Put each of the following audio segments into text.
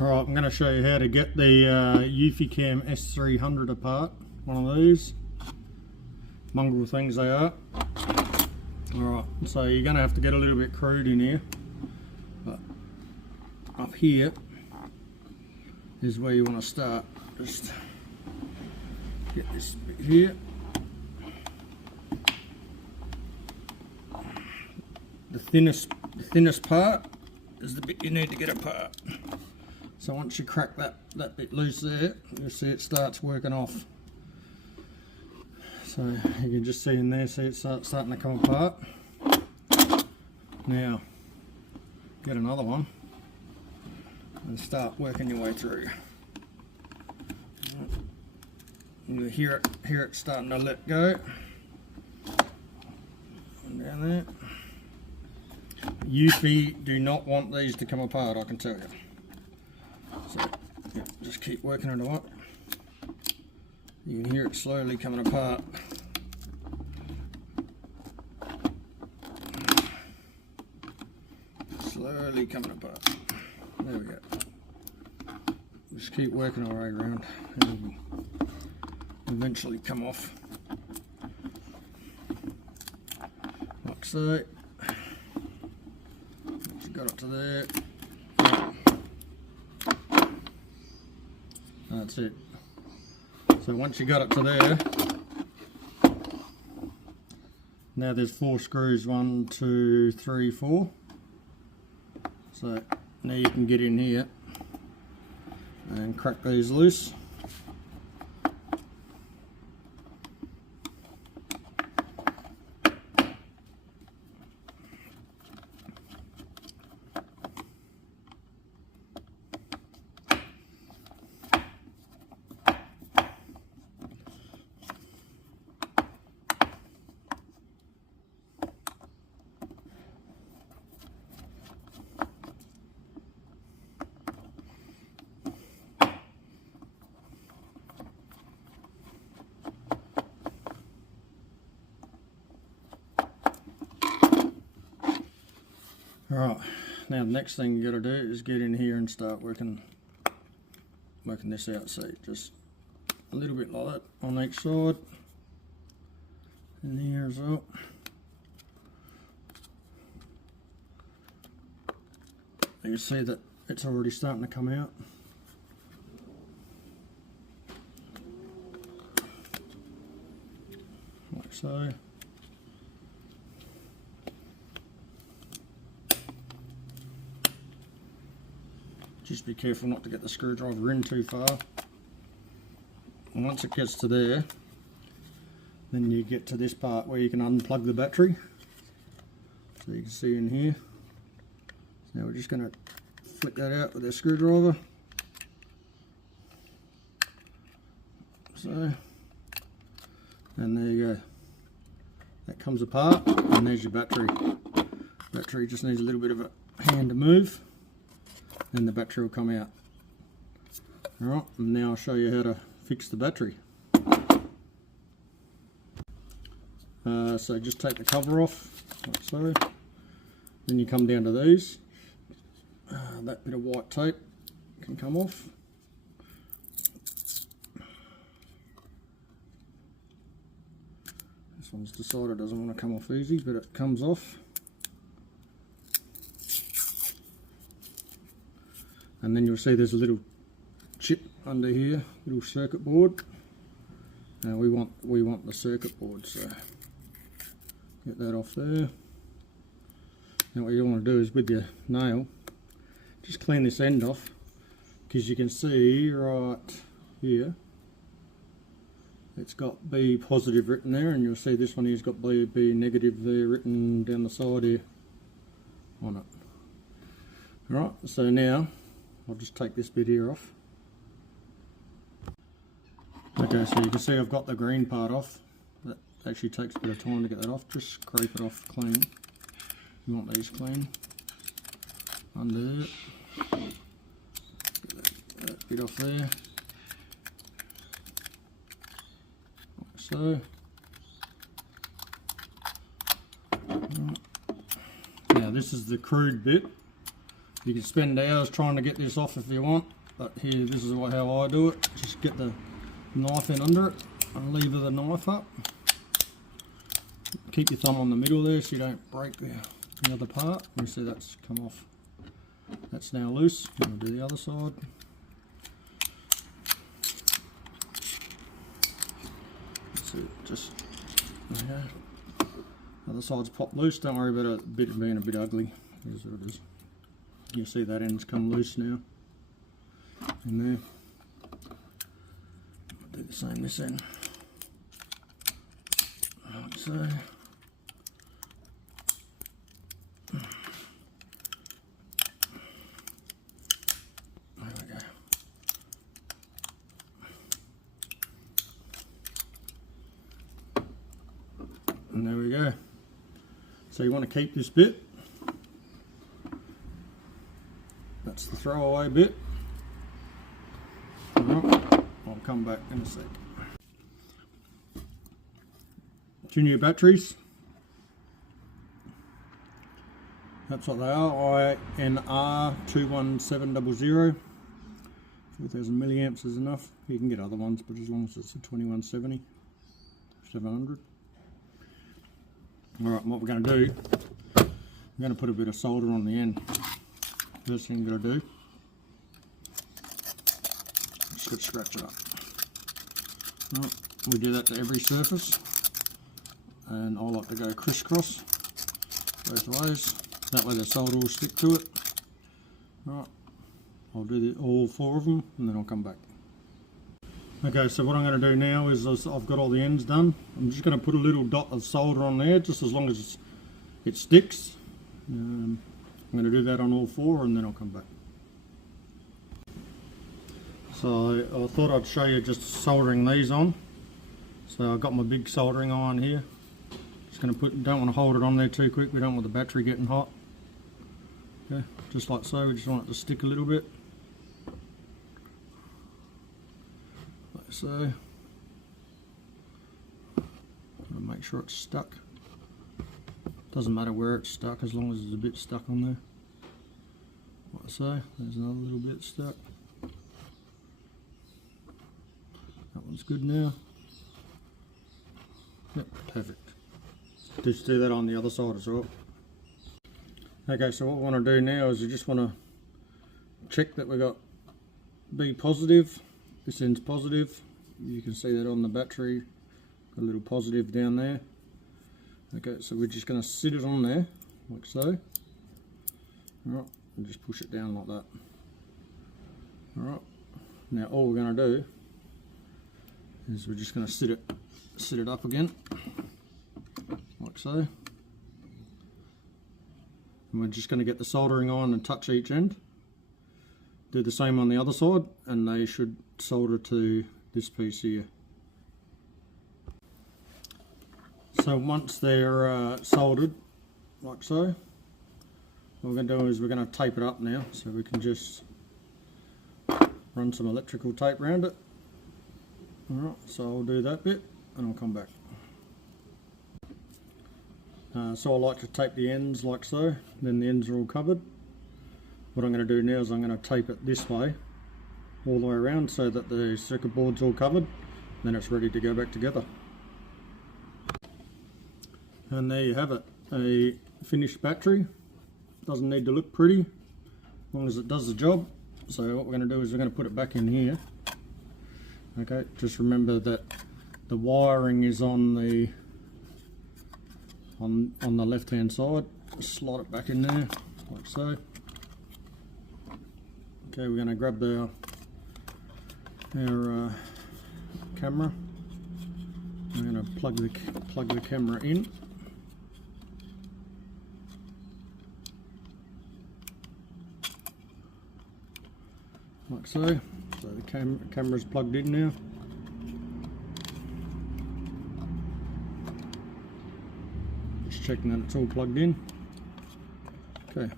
Alright, I'm going to show you how to get the Eufy S300 apart. One of these. Mongrel things they are. Alright, so you're going to have to get a little bit crude in here. But up here is where you want to start. Just get this bit here. The thinnest part is the bit you need to get apart. So once you crack that bit loose there, you'll see it starts working off. So you can just see in there, see it starting to come apart. Now, get another one and start working your way through. You hear it starting to let go. And down there. Eufy do not want these to come apart, I can tell you. So yeah, just keep working it out. You can hear it slowly coming apart. Slowly coming apart. There we go. Just keep working our way around and it'll eventually come off. Like so. Once you got it to there. That's it. So once you got it to there, now there's 4 screws, 1, 2, 3, 4. So now you can get in here and crack these loose. Alright, now the next thing you got to do is get in here and start working this out. So just a little bit like that on each side, and here as well. You can see that it's already starting to come out. Like so. Just be careful not to get the screwdriver in too far. And once it gets to there, then you get to this part where you can unplug the battery. So you can see in here. Now we're just going to flick that out with our screwdriver. So, and there you go. That comes apart, and there's your battery. Battery just needs a little bit of a hand to move. Then the battery will come out. Alright, and now I'll show you how to fix the battery. So just take the cover off, like so. Then you come down to these. That bit of white tape can come off. This one's decided it doesn't want to come off easy, but it comes off. And then you'll see there's a little chip under here, little circuit board. Now we want the circuit board, so get that off there. Now what you want to do is with your nail, just clean this end off, because you can see right here, it's got B positive written there, and you'll see this one here's got B negative there written down the side here on it. Alright, so now I'll just take this bit here off. Okay, so you can see I've got the green part off. That actually takes a bit of time to get that off. Just scrape it off clean. You want these clean. Undo it. Get that bit off there. Like so. Now this is the crude bit. You can spend hours trying to get this off if you want, but here, this is how I do it. Just get the knife in under it and lever the knife up. Keep your thumb on the middle there so you don't break the other part. You see that's come off. That's now loose. I'll do the other side. So just there you go. Other side's popped loose. Don't worry about it being a bit ugly. Here's what it is. You see that end's come loose now. In there. I'll do the same this end. Like so. There we go. And there we go. So you want to keep this bit. That's the throwaway bit. I'll come back in a sec. 2 new batteries. That's what they are. INR 21700. 4000 milliamps is enough. You can get other ones, but as long as it's a 2170, 700. Alright, what we're going to do, I'm going to put a bit of solder on the end. First thing you've got to do, just got to scratch it up. Right, we do that to every surface, and I like to go crisscross both ways. That way the solder will stick to it. Right, I'll do all 4 of them, and then I'll come back. Okay, so what I'm going to do now is I've got all the ends done. I'm just going to put a little dot of solder on there, just as long as it sticks. I'm going to do that on all 4 and then I'll come back. So I thought I'd show you just soldering these on. So I've got my big soldering iron here. Just going to don't want to hold it on there too quick, we don't want the battery getting hot. Okay, just like so, we just want it to stick a little bit. Like so. Gotta make sure it's stuck. Doesn't matter where it's stuck as long as there's a bit stuck on there. Like so, there's another little bit stuck. That one's good now. Yep, perfect. Just do that on the other side as well. Okay, so what we want to do now is we just want to check that we got B positive. This end's positive. You can see that on the battery. Got a little positive down there. Okay, so we're just going to sit it on there, like so. Alright, and just push it down like that. Alright, now all we're going to do is we're just going to sit it up again, like so. And we're just going to get the soldering iron and touch each end. Do the same on the other side, and they should solder to this piece here. So once they're soldered, like so, what we're going to do is we're going to tape it up now, so we can just run some electrical tape around it. Alright, so I'll do that bit and I'll come back. So I like to tape the ends like so, then the ends are all covered. What I'm going to do now is I'm going to tape it this way, all the way around, so that the circuit board's all covered, then it's ready to go back together. And there you have it, a finished battery. Doesn't need to look pretty, as long as it does the job. So what we're going to do is we're going to put it back in here. Okay, just remember that the wiring is on the left hand side. Slide it back in there, like so. Okay, we're going to grab our camera. I'm going to plug the camera in. Like so. So the camera's plugged in now. Just checking that it's all plugged in. Okay.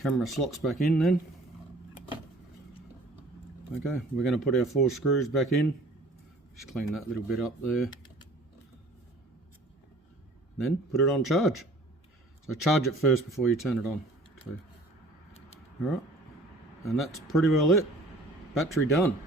Camera slots back in then. Okay, we're going to put our 4 screws back in. Just clean that little bit up there. Then put it on charge. So charge it first before you turn it on. Okay. Alright, and that's pretty well it. Battery done.